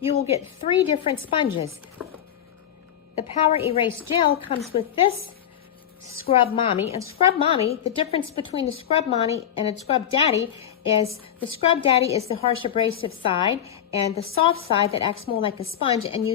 you will get 3 different sponges. The Power Erase Gel comes with this Scrub Mommy. And Scrub Mommy, the difference between the Scrub Mommy and a Scrub Daddy is the Scrub Daddy is the harsh abrasive side, and the soft side that acts more like a sponge and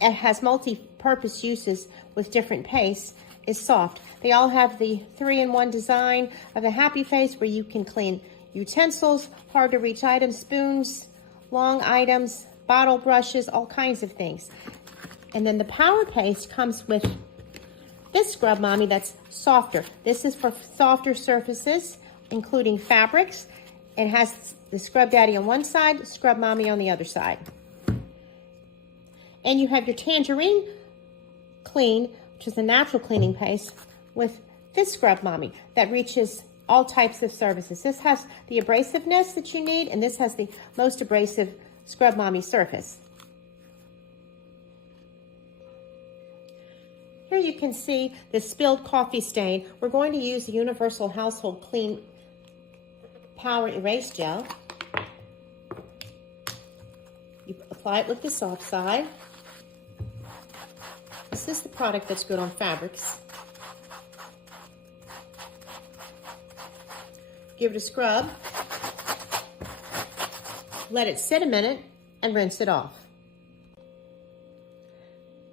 it has multi-purpose uses with different pastes is soft. They all have the 3-in-1 design of the Happy Face where you can clean utensils, hard to reach items, spoons, long items, bottle brushes, all kinds of things. And then the PowerPaste comes with this Scrub Mommy that's softer. This is for softer surfaces, including fabrics. It has the Scrub Daddy on one side, Scrub Mommy on the other side. And you have your Tangerine Clean, which is a natural cleaning paste, with this Scrub Mommy that reaches all types of surfaces. This has the abrasiveness that you need, and this has the most abrasive Scrub Mommy surface. Here you can see the spilled coffee stain. We're going to use the Universal Household Clean Power Erase Gel. You apply it with the soft side. This is the product that's good on fabrics. Give it a scrub. Let it sit a minute and rinse it off.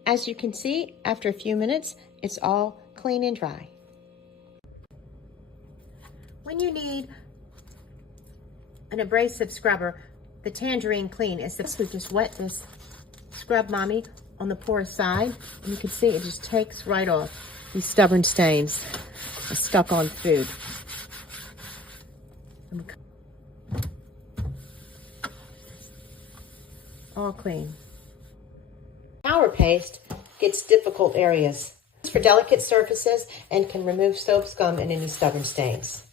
As you can see, after a few minutes, it's all clean and dry. When you need an abrasive scrubber, the Tangerine Clean is this. We just wet this Scrub Mommy on the porous side, and you can see it just takes right off these stubborn stains stuck on food. All clean. PowerPaste gets difficult areas. It's for delicate surfaces and can remove stove scum and any stubborn stains.